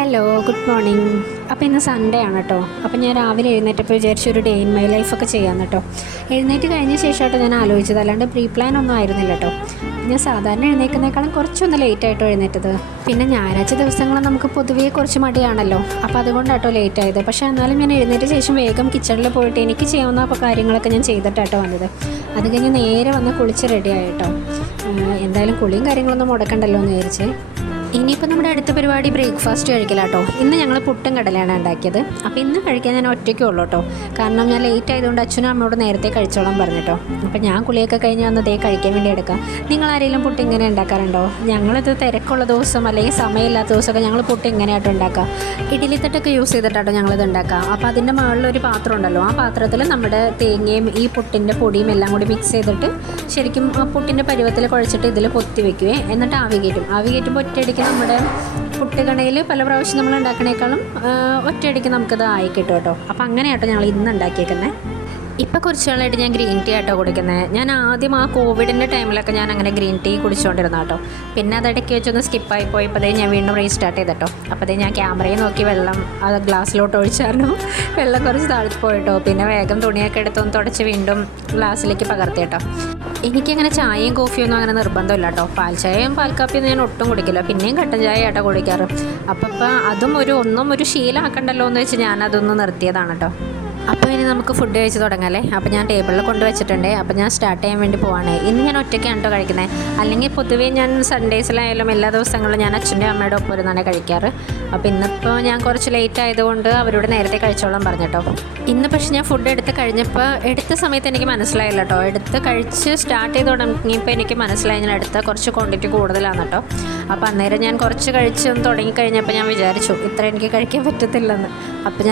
Hello, good morning. അപ്പോൾ ഇന്ന് Sunday ആണ് കേട്ടോ. അപ്പോൾ ഞാൻ രാവിലെ എഴുന്നേറ്റപ്പോൾ വിചാരിച്ചു ഒരു ഡേ ഇൻ മൈ ലൈഫൊക്കെ ചെയ്യാമെന്ന് കേട്ടോ. എഴുന്നേറ്റ് കഴിഞ്ഞ ശേഷമായിട്ട് ഞാൻ ആലോചിച്ചത്, അല്ലാണ്ട് പ്രീ പ്ലാൻ ഒന്നും ആയിരുന്നില്ല കേട്ടോ. ഞാൻ സാധാരണ എഴുന്നേൽക്കുന്നേക്കാളും കുറച്ചൊന്ന് ലേറ്റായിട്ടോ എഴുന്നേറ്റത്. പിന്നെ ഞായറാഴ്ച ദിവസങ്ങൾ നമുക്ക് പൊതുവേ കുറച്ച് മടിയാണല്ലോ, അപ്പോൾ അതുകൊണ്ടാട്ടോ ലേറ്റ് ആയത്. പക്ഷേ എന്നാലും ഞാൻ എഴുന്നേറ്റ ശേഷം വേഗം കിച്ചണിൽ പോയിട്ട് എനിക്ക് ചെയ്യാവുന്ന കാര്യങ്ങളൊക്കെ ഞാൻ ചെയ്തിട്ടാട്ടോ വന്നത്. അത് കഴിഞ്ഞ് നേരെ വന്ന് കുളിച്ച് റെഡി ആയിട്ടോ. എന്തായാലും കുളിയും കാര്യങ്ങളൊന്നും മുടക്കണ്ടല്ലോ എന്ന് വിചാരിച്ച്. ഇനിയിപ്പോൾ നമ്മുടെ അടുത്ത പരിപാടി ബ്രേക്ക്ഫാസ്റ്റ് കഴിക്കലാട്ടോ. ഇന്ന് ഞങ്ങൾ പുട്ടും കടലയാണ് ഉണ്ടാക്കിയത്. അപ്പോൾ ഇന്ന് കഴിക്കാൻ ഞാൻ ഒറ്റയ്ക്കേ ഉള്ളൂ കേട്ടോ. കാരണം ഞാൻ ലേറ്റ് ആയതുകൊണ്ട് അച്ഛനും അമ്മയോട് നേരത്തെ കഴിച്ചോളാം പറഞ്ഞിട്ടോ. അപ്പോൾ ഞാൻ കുളിയൊക്കെ കഴിഞ്ഞ് വന്നതേ കഴിക്കാൻ വേണ്ടി എടുക്കാം. നിങ്ങൾ ആരെങ്കിലും പുട്ട് ഇങ്ങനെ ഉണ്ടാക്കാറുണ്ടോ? ഞങ്ങളിത് തിരക്കുള്ള ദിവസം അല്ലെങ്കിൽ സമയമില്ലാത്ത ദിവസമൊക്കെ ഞങ്ങൾ പുട്ട് ഇങ്ങനെയായിട്ട് ഉണ്ടാക്കുക. ഇഡ്ഡലി തട്ടൊക്കെ യൂസ് ചെയ്തിട്ടാട്ടോ ഞങ്ങളിത് ഉണ്ടാക്കുക. അപ്പോൾ അതിൻ്റെ മുകളിലൊരു പാത്രം ഉണ്ടല്ലോ, ആ പാത്രത്തിൽ നമ്മുടെ തേങ്ങയും ഈ പുട്ടിൻ്റെ പൊടിയും എല്ലാം കൂടി മിക്സ് ചെയ്തിട്ട് ശരിക്കും ആ പുട്ടിൻ്റെ പരുവത്തിൽ കുഴച്ചിട്ട് ഇതിൽ പൊത്തി വെക്കുവേ. എന്നിട്ട് ആവി കയറ്റുമ്പോൾ ഒറ്റയടിക്ക് നമ്മുടെ പുട്ടുകണയിൽ പല പ്രാവശ്യം നമ്മൾ ഉണ്ടാക്കണേക്കാളും ഒറ്റയടിക്ക് നമുക്കത് ആയി കിട്ടും കേട്ടോ. അപ്പോൾ അങ്ങനെയാട്ടോ ഞങ്ങൾ ഇന്ന് ഉണ്ടാക്കിയേക്കുന്നത്. ഇപ്പോൾ കുറച്ച് നാളായിട്ട് ഞാൻ ഗ്രീൻ ടീ ആട്ടോ കുടിക്കുന്നത്. ഞാൻ ആദ്യം ആ കോവിഡിൻ്റെ ടൈമിലൊക്കെ ഞാൻ അങ്ങനെ ഗ്രീൻ ടീ കുടിച്ചുകൊണ്ടിരുന്ന കേട്ടോ. പിന്നെ അതിടയ്ക്ക് വെച്ചൊന്ന് സ്കിപ്പായി പോയപ്പോഴേ ഞാൻ വീണ്ടും റീസ്റ്റാർട്ട് ചെയ്തിട്ടോ. അപ്പോൾ ഞാൻ ക്യാമറയിൽ നോക്കി വെള്ളം അത് ഗ്ലാസ്സിലോട്ട് ഒഴിച്ചായിരുന്നു. വെള്ളം കുറച്ച് താഴ്ത്തി പോയിട്ടോ. പിന്നെ വേഗം തുണിയൊക്കെ എടുത്തൊന്ന് തുടച്ച് വീണ്ടും ഗ്ലാസ്സിലേക്ക് പകർത്തി കേട്ടോ. എനിക്കങ്ങനെ ചായയും കോഫിയൊന്നും അങ്ങനെ നിർബന്ധമില്ല കേട്ടോ. പാൽ ചായയും പാൽ കാപ്പിയൊന്നും ഞാൻ ഒട്ടും കുടിക്കില്ല. പിന്നെയും കട്ടൻ ചായ ആട്ടോ കുടിക്കാറ്. അപ്പോൾ അതും ഒരു ശീലമാക്കണ്ടല്ലോ എന്ന് വെച്ച് ഞാനതൊന്ന് നിർത്തിയതാണ് കേട്ടോ. അപ്പോൾ ഇനി നമുക്ക് ഫുഡ് കഴിച്ച് തുടങ്ങാമല്ലേ. അപ്പോൾ ഞാൻ ടേബിളിൽ കൊണ്ടുവച്ചിട്ടുണ്ട്. അപ്പോൾ ഞാൻ സ്റ്റാർട്ട് ചെയ്യാൻ വേണ്ടി പോവാണ്. ഇന്ന് ഞാൻ ഒറ്റയ്ക്കാണ് കേട്ടോ കഴിക്കുന്നത്. അല്ലെങ്കിൽ പൊതുവേ ഞാൻ സൺഡേസിലായാലും എല്ലാ ദിവസങ്ങളിലും ഞാൻ അച്ഛൻ്റെ അമ്മയുടെ ഒപ്പം ഇരുന്നാണ് കഴിക്കാറ്. അപ്പോൾ ഇന്നിപ്പോൾ ഞാൻ കുറച്ച് ലേറ്റ് ആയതുകൊണ്ട് അവരോട് നേരത്തെ കഴിച്ചോളാം പറഞ്ഞിട്ടോ. ഇന്ന് പക്ഷേ ഞാൻ ഫുഡ് എടുത്ത് കഴിഞ്ഞപ്പോൾ എടുത്ത സമയത്ത് എനിക്ക് മനസ്സിലായില്ല കേട്ടോ. എടുത്ത് കഴിച്ച് സ്റ്റാർട്ട് ചെയ്ത് തുടങ്ങിയപ്പോൾ എനിക്ക് മനസ്സിലായി ഞാൻ എടുത്ത കുറച്ച് ക്വാണ്ടിറ്റി കൂടുതലാണ് കേട്ടോ. അപ്പോൾ അന്നേരം ഞാൻ കുറച്ച് കഴിച്ച് തുടങ്ങിക്കഴിഞ്ഞപ്പോൾ ഞാൻ വിചാരിച്ചു ഇത്ര എനിക്ക് കഴിക്കാൻ പറ്റത്തില്ലെന്ന്. അപ്പോൾ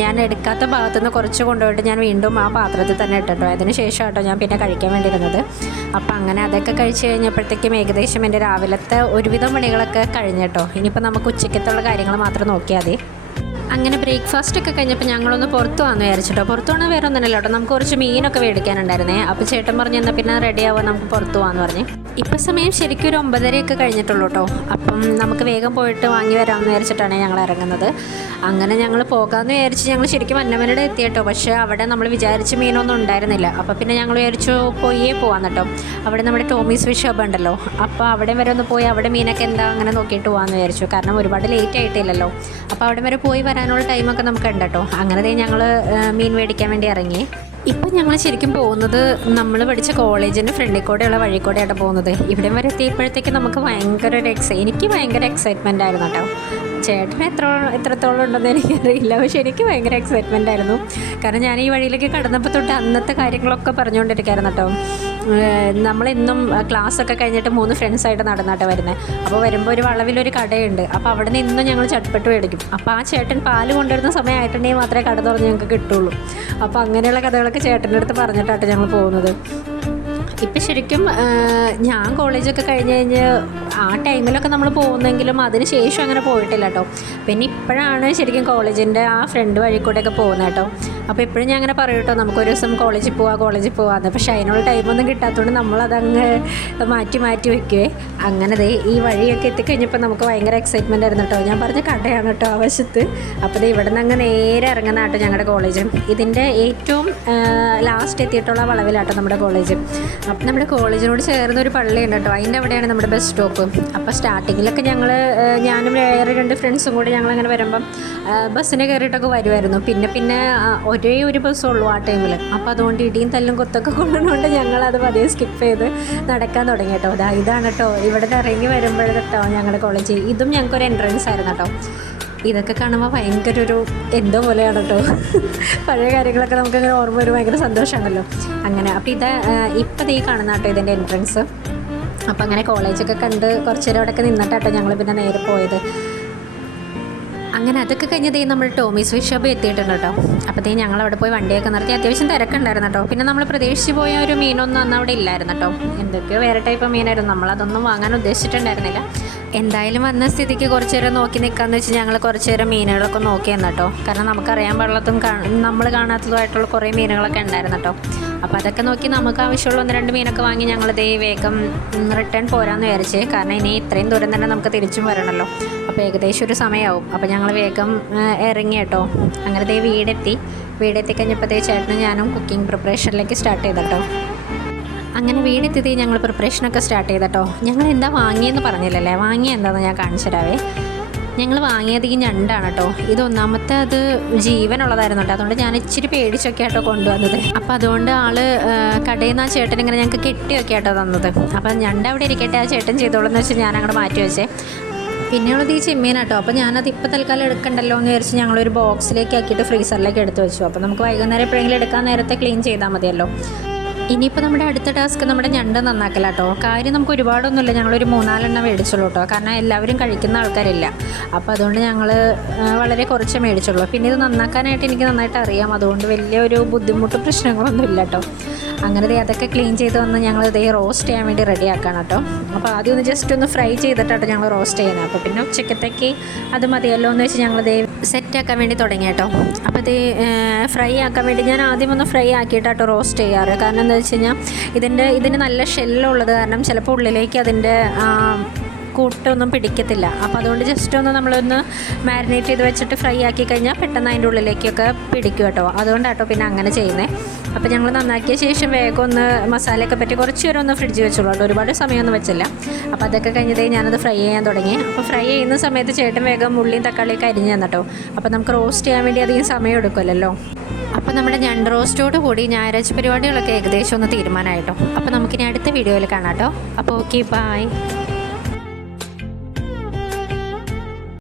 ഞാൻ എടുക്കാത്ത ഭാഗത്തുനിന്ന് കുറച്ച് കൊണ്ടുപോയിട്ട് ഞാൻ വീണ്ടും ആ പാത്രത്തിൽ തന്നെ ഇട്ടോ. അതിന് ശേഷം കേട്ടോ ഞാൻ പിന്നെ കഴിക്കാൻ വേണ്ടിയിരുന്നത്. അപ്പോൾ അങ്ങനെ അതൊക്കെ കഴിച്ച് കഴിഞ്ഞപ്പോഴത്തേക്കും ഏകദേശം എൻ്റെ രാവിലത്തെ ഒരുവിധം പണികളൊക്കെ കഴിഞ്ഞിട്ടോ. ഇനിയിപ്പോൾ നമുക്ക് ഉച്ചയ്ക്കത്തുള്ള കാര്യങ്ങൾ മാത്രം നോക്കിയാൽ മതി. അങ്ങനെ ബ്രേക്ക്ഫാസ്റ്റൊക്കെ കഴിഞ്ഞപ്പോൾ ഞങ്ങളൊന്ന് പുറത്ത് വന്ന് വിചാരിച്ചിട്ടോ. പുറത്ത് പോകണം വേറെ ഒന്നുമില്ല കേട്ടോ. നമുക്ക് കുറച്ച് മീനൊക്കെ മേടിക്കാനുണ്ടായിരുന്നേ. അപ്പോൾ ചേട്ടൻ പറഞ്ഞു എന്നാൽ പിന്നെ റെഡി ആവാൻ നമുക്ക് പുറത്ത് പോകാമെന്ന് പറഞ്ഞ്. ഇപ്പം സമയം ശരിക്കും ഒരു 9:30 കഴിഞ്ഞിട്ടുള്ളൂ കേട്ടോ. അപ്പം നമുക്ക് വേഗം പോയിട്ട് വാങ്ങി വരാമെന്ന് വിചാരിച്ചിട്ടാണ് ഞങ്ങൾ ഇറങ്ങുന്നത്. അങ്ങനെ ഞങ്ങൾ പോകാമെന്ന് വിചാരിച്ച് ഞങ്ങൾ ശരിക്കും അന്നമനയുടെ എത്തി കേട്ടോ. പക്ഷേ അവിടെ നമ്മൾ വിചാരിച്ച മീനൊന്നും ഉണ്ടായിരുന്നില്ല. അപ്പോൾ പിന്നെ ഞങ്ങൾ വിചാരിച്ചു പോകാമെന്ന് കേട്ടോ. അവിടെ നമ്മുടെ ടോമീസ് ഫിഷ് ഹബ് ഉണ്ടല്ലോ, അപ്പോൾ അവിടെ വരെ ഒന്ന് പോയി അവിടെ മീനൊക്കെ എന്താ അങ്ങനെ നോക്കിയിട്ട് പോകാമെന്ന് വിചാരിച്ചു. കാരണം ഒരുപാട് ലേറ്റ് ആയിട്ടില്ലല്ലോ. അപ്പോൾ അവിടെ വരെ പോയി വരാനുള്ള ടൈമൊക്കെ നമുക്ക് ഉണ്ട് കേട്ടോ. അങ്ങനെ ഞങ്ങൾ മീൻ മേടിക്കാൻ വേണ്ടി ഇറങ്ങി. ഇപ്പം ഞങ്ങൾ ശരിക്കും പോകുന്നത് നമ്മൾ പഠിച്ച കോളേജിൻ്റെ ഫ്രണ്ടിൽ കൂടെയുള്ള വഴി കൂടെയാണ് പോകുന്നത്. ഇവിടെ വരെ എത്തിയപ്പോഴത്തേക്ക് നമുക്ക് എനിക്ക് ഭയങ്കര എക്സൈറ്റ്മെൻ്റ് ആയിരുന്നു കേട്ടോ. ചേട്ടന് എത്രത്തോളം ഉണ്ടെന്ന് എനിക്കറിയില്ല, പക്ഷെ എനിക്ക് ഭയങ്കര എക്സൈറ്റ്മെൻ്റ് ആയിരുന്നു. കാരണം ഞാൻ ഈ വഴിയിലേക്ക് കടന്നപ്പോൾ തൊട്ട് അന്നത്തെ കാര്യങ്ങളൊക്കെ പറഞ്ഞുകൊണ്ടിരിക്കുകയായിരുന്നു കേട്ടോ. നമ്മളെന്നും ക്ലാസ്സൊക്കെ കഴിഞ്ഞിട്ട് 3 ഫ്രണ്ട്സായിട്ട് നടന്നാട്ട് വരുന്നത്. അപ്പോൾ വരുമ്പോൾ ഒരു വളവിലൊരു കടയുണ്ട്. അപ്പോൾ അവിടെ നിന്ന് ഇന്നും ഞങ്ങൾ ചട്ട്പട്ട് മേടിക്കും. അപ്പോൾ ആ ചേട്ടൻ പാല് കൊണ്ടുവരുന്ന സമയമായിട്ടുണ്ടെങ്കിൽ മാത്രമേ കട തുറന്ന് ഞങ്ങൾക്ക് കിട്ടുള്ളൂ. അപ്പോൾ അങ്ങനെയുള്ള കഥകളൊക്കെ ചേട്ടൻ്റെ അടുത്ത് പറഞ്ഞിട്ടാട്ടോ ഞങ്ങൾ പോകുന്നത്. ഇപ്പം ശരിക്കും ഞാൻ കോളേജൊക്കെ കഴിഞ്ഞ് ആ ടൈമിലൊക്കെ നമ്മൾ പോകുന്നെങ്കിലും അതിന് ശേഷം അങ്ങനെ പോയിട്ടില്ല കേട്ടോ. പിന്നെ ഇപ്പോഴാണ് ശരിക്കും കോളേജിൻ്റെ ആ ഫ്രണ്ട് വഴി കൂടെയൊക്കെ പോകുന്നത് കേട്ടോ. അപ്പോൾ ഇപ്പോഴും ഞാൻ അങ്ങനെ പറയും കേട്ടോ, നമുക്കൊരു ദിവസം കോളേജിൽ പോകാമെന്ന്. പക്ഷേ അതിനുള്ള ടൈമൊന്നും കിട്ടാത്തതുകൊണ്ട് നമ്മളതങ്ങ് മാറ്റി വയ്ക്കുവേ. അങ്ങനെ ഈ വഴിയൊക്കെ എത്തിക്കഴിഞ്ഞപ്പോൾ നമുക്ക് ഭയങ്കര എക്സൈറ്റ്മെൻ്റ് ആയിരുന്നു കേട്ടോ. ഞാൻ പറഞ്ഞ കടയാണ് കേട്ടോ ആവശ്യത്ത്. അപ്പോൾ ഇവിടെ നിന്ന് അങ്ങ് നേരെ ഇറങ്ങുന്ന കേട്ടോ ഞങ്ങളുടെ കോളേജ്. ഇതിൻ്റെ ഏറ്റവും ലാസ്റ്റ് എത്തിയിട്ടുള്ള വളവിലാട്ടോ നമ്മുടെ കോളേജ്. അപ്പം നമ്മുടെ കോളേജിനോട് ചേർന്ന ഒരു പള്ളിയുണ്ട് കേട്ടോ. അതിൻ്റെ അവിടെയാണ് നമ്മുടെ ബസ് സ്റ്റോപ്പ്. അപ്പോൾ സ്റ്റാർട്ടിങ്ങിലൊക്കെ ഞാനും വേറെ 2 ഫ്രണ്ട്സും കൂടി ഞങ്ങളങ്ങനെ വരുമ്പം ബസ്സിന് കയറിയിട്ടൊക്കെ വരുമായിരുന്നു. പിന്നെ ഒരേ ഒരു ബസ്സുള്ളൂ ആ ടൈമിൽ. അപ്പോൾ അതുകൊണ്ട് ഇടിയും തല്ലും കൊത്തൊക്കെ കൊണ്ടുകൊണ്ട് ഞങ്ങളത് പതിയെ സ്കിപ്പ് ചെയ്ത് നടക്കാൻ തുടങ്ങി കേട്ടോ. ഇതാണ് കേട്ടോ ഇവിടെ നിന്ന് ഇറങ്ങി വരുമ്പോഴേട്ടോ ഞങ്ങളുടെ കോളേജ്. ഇതും ഞങ്ങൾക്കൊരു എൻട്രൻസ് ആയിരുന്നു കേട്ടോ. ഇതൊക്കെ കാണുമ്പോൾ ഭയങ്കര ഒരു എന്തോ പോലെയാണ് കേട്ടോ. പഴയ കാര്യങ്ങളൊക്കെ നമുക്കങ്ങനെ ഓർമ്മ വരും, ഭയങ്കര സന്തോഷമാണല്ലോ. അങ്ങനെ അപ്പോൾ ഇപ്പം ഈ കാണുന്ന കേട്ടോ ഇതിൻ്റെ എൻട്രൻസ്. അപ്പോൾ അങ്ങനെ കോളേജൊക്കെ കണ്ട് കുറച്ച് നേരം അവിടെയൊക്കെ നിന്നിട്ടാട്ടോ ഞങ്ങൾ പിന്നെ നേരെ പോയത്. അങ്ങനെ അതൊക്കെ കഴിഞ്ഞ് നമ്മൾ ടോമീസ് ഫിഷ് ഹബ് എത്തിയിട്ടുണ്ട് കേട്ടോ. അപ്പോൾ ഞങ്ങൾ അവിടെ പോയി വണ്ടിയൊക്കെ നിർത്തി. അത്യാവശ്യം തിരക്കുണ്ടായിരുന്നു കേട്ടോ. പിന്നെ നമ്മൾ പ്രതീക്ഷിച്ച് പോയ ഒരു മീനൊന്നും അന്ന് അവിടെ ഇല്ലായിരുന്നു കേട്ടോ. എന്തൊക്കെയോ വേറെ ടൈപ്പ് മീനായിരുന്നു. നമ്മളതൊന്നും വാങ്ങാൻ ഉദ്ദേശിച്ചിട്ടുണ്ടായിരുന്നില്ല. എന്തായാലും വന്ന സ്ഥിതിക്ക് കുറച്ച് നേരം നോക്കി നിൽക്കാമെന്ന് വെച്ച് ഞങ്ങൾ കുറച്ച് നേരം മീനുകളൊക്കെ നോക്കി കേട്ടോ. കാരണം നമുക്കറിയാൻ പാടുള്ളതും നമ്മൾ കാണാത്തതുമായിട്ടുള്ള കുറേ മീനുകളൊക്കെ ഉണ്ടായിരുന്നു കേട്ടോ. അപ്പോൾ അതൊക്കെ നോക്കി നമുക്ക് ആവശ്യമുള്ള 1-2 മീനൊക്കെ വാങ്ങി ഞങ്ങളിതേ വേഗം റിട്ടേൺ പോരാമെന്ന് വിചാരിച്ച്. കാരണം ഇനി ഇത്രയും ദൂരം തന്നെ നമുക്ക് തിരിച്ചും വരണമല്ലോ. അപ്പോൾ ഏകദേശം ഒരു സമയമാവും. അപ്പോൾ ഞങ്ങൾ വേഗം ഇറങ്ങി കേട്ടോ. അങ്ങനെ ദേ വീടെത്തി കഴിഞ്ഞപ്പോഴത്തേ ചേട്ടനും ഞാനും കുക്കിംഗ് പ്രിപ്പറേഷനിലേക്ക് സ്റ്റാർട്ട് ചെയ്തട്ടോ. അങ്ങനെ വീടെത്തി ഞങ്ങൾ പ്രിപ്പറേഷനൊക്കെ സ്റ്റാർട്ട് ചെയ്തട്ടോ. ഞങ്ങൾ എന്താ വാങ്ങിയെന്ന് പറഞ്ഞില്ലല്ലേ, വാങ്ങിയ എന്താണെന്ന് ഞാൻ കാണിച്ചു തരാവേ. ഞങ്ങൾ വാങ്ങിയത് ഈ ഞണ്ടാണ് കേട്ടോ. ഇത് ഒന്നാമത്തെ അത് ജീവനുള്ളതായിരുന്നു കേട്ടോ. അതുകൊണ്ട് ഞാൻ ഇച്ചിരി പേടിച്ചൊക്കെ ആട്ടോ കൊണ്ടുവന്നത്. അപ്പോൾ അതുകൊണ്ട് കടയിൽ നിന്ന് ആ ചേട്ടൻ ഇങ്ങനെ ഞങ്ങൾക്ക് കെട്ടിയൊക്കെ ആട്ടോ തന്നത്. അപ്പം ഞണ്ട് അവിടെ ഇരിക്കട്ടെ, ആ ചേട്ടൻ ചെയ്തോളെന്ന് വെച്ച് ഞാൻ അങ്ങോട്ട് മാറ്റി വെച്ചേ. പിന്നെയുള്ളത് ഈ ചെമ്മീനാട്ടോ. അപ്പോൾ ഞാനത് ഇപ്പോൾ തൽക്കാലം എടുക്കണ്ടല്ലോ എന്ന് വിചാരിച്ച് ഞങ്ങളൊരു ബോക്സിലേക്ക് ആക്കിയിട്ട് ഫ്രീസറിലേക്ക് എടുത്ത് വെച്ചു. അപ്പോൾ നമുക്ക് വൈകുന്നേരം എപ്പോഴെങ്കിലും എടുക്കാൻ നേരത്തെ ക്ലീൻ ചെയ്താൽ മതിയല്ലോ. ഇനിയിപ്പോൾ നമ്മുടെ അടുത്ത ടാസ്ക് നമ്മുടെ ഞണ്ട് നന്നാക്കലാട്ടോ. കാര്യം നമുക്ക് ഒരുപാടൊന്നുമില്ല, ഞങ്ങളൊരു 3-4 മേടിച്ചുള്ളൂ കേട്ടോ. കാരണം എല്ലാവരും കഴിക്കുന്ന ആൾക്കാരില്ല. അപ്പോൾ അതുകൊണ്ട് ഞങ്ങൾ വളരെ കുറച്ച് മേടിച്ചുള്ളൂ. പിന്നെ ഇത് നന്നാക്കാനായിട്ട് എനിക്ക് നന്നായിട്ട് അറിയാം. അതുകൊണ്ട് വലിയൊരു ബുദ്ധിമുട്ട് പ്രശ്നങ്ങളൊന്നും ഇല്ല കേട്ടോ. അങ്ങനെ അതൊക്കെ ക്ലീൻ ചെയ്ത് വന്ന് ഞങ്ങൾ റോസ്റ്റ് ചെയ്യാൻ വേണ്ടി റെഡി ആക്കണം കേട്ടോ. അപ്പോൾ ആദ്യം ഒന്ന് ജസ്റ്റ് ഒന്ന് ഫ്രൈ ചെയ്തിട്ടാട്ടോ ഞങ്ങൾ റോസ്റ്റ് ചെയ്യുന്നത്. അപ്പോൾ പിന്നെ ഉച്ചക്കത്തേക്ക് അത് മതിയല്ലോ എന്ന് വെച്ച് ഞങ്ങൾ സെറ്റാക്കാൻ വേണ്ടി തുടങ്ങി കേട്ടോ. അപ്പോൾ ഫ്രൈ ആക്കാൻ വേണ്ടി ഞാൻ ആദ്യം ഒന്ന് ഫ്രൈ ആക്കിയിട്ടാട്ടോ റോസ്റ്റ് ചെയ്യാറ്. കാരണം എന്താ വെച്ച് കഴിഞ്ഞാൽ ഇതിന് നല്ല ഷെല്ലുള്ളത് കാരണം ചിലപ്പോൾ ഉള്ളിലേക്ക് അതിൻ്റെ കൂട്ടൊന്നും പിടിക്കത്തില്ല. അപ്പോൾ അതുകൊണ്ട് ജസ്റ്റ് ഒന്ന് നമ്മളൊന്ന് മാരിനേറ്റ് ചെയ്ത് വെച്ചിട്ട് ഫ്രൈ ആക്കി കഴിഞ്ഞാൽ പെട്ടെന്ന് അതിൻ്റെ ഉള്ളിലേക്കൊക്കെ പിടിക്കും കേട്ടോ. അതുകൊണ്ടാട്ടോ പിന്നെ അങ്ങനെ ചെയ്യുന്നത്. അപ്പോൾ ഞങ്ങൾ നന്നാക്കിയ ശേഷം വേഗം ഒന്ന് മസാലയൊക്കെ പറ്റി കുറച്ച് നേരം ഒന്ന് ഫ്രിഡ്ജിൽ വെച്ചോളൂ കേട്ടോ. ഒരുപാട് സമയമൊന്നും വെച്ചില്ല. അപ്പോൾ അതൊക്കെ കഴിഞ്ഞതേ ഞാനത് ഫ്രൈ ചെയ്യാൻ തുടങ്ങി. അപ്പോൾ ഫ്രൈ ചെയ്യുന്ന സമയത്ത് ചേട്ടൻ വേഗം ഉള്ളിയും തക്കാളിയൊക്കെ അരിഞ്ഞ് തന്നിട്ടോ. അപ്പോൾ നമുക്ക് റോസ്റ്റ് ചെയ്യാൻ വേണ്ടി അധികം സമയം എടുക്കുമല്ലോ. അപ്പോൾ നമ്മുടെ ഞണ്ട് റോസ്റ്റോട് കൂടി ഞായറാഴ്ച പരിപാടികളൊക്കെ ഏകദേശം ഒന്ന് തീരുമാനമായിട്ടോ. അപ്പോൾ നമുക്കിനി അടുത്ത വീഡിയോയിൽ കാണാം കേട്ടോ. അപ്പോൾ ഓക്കെ, ബൈ.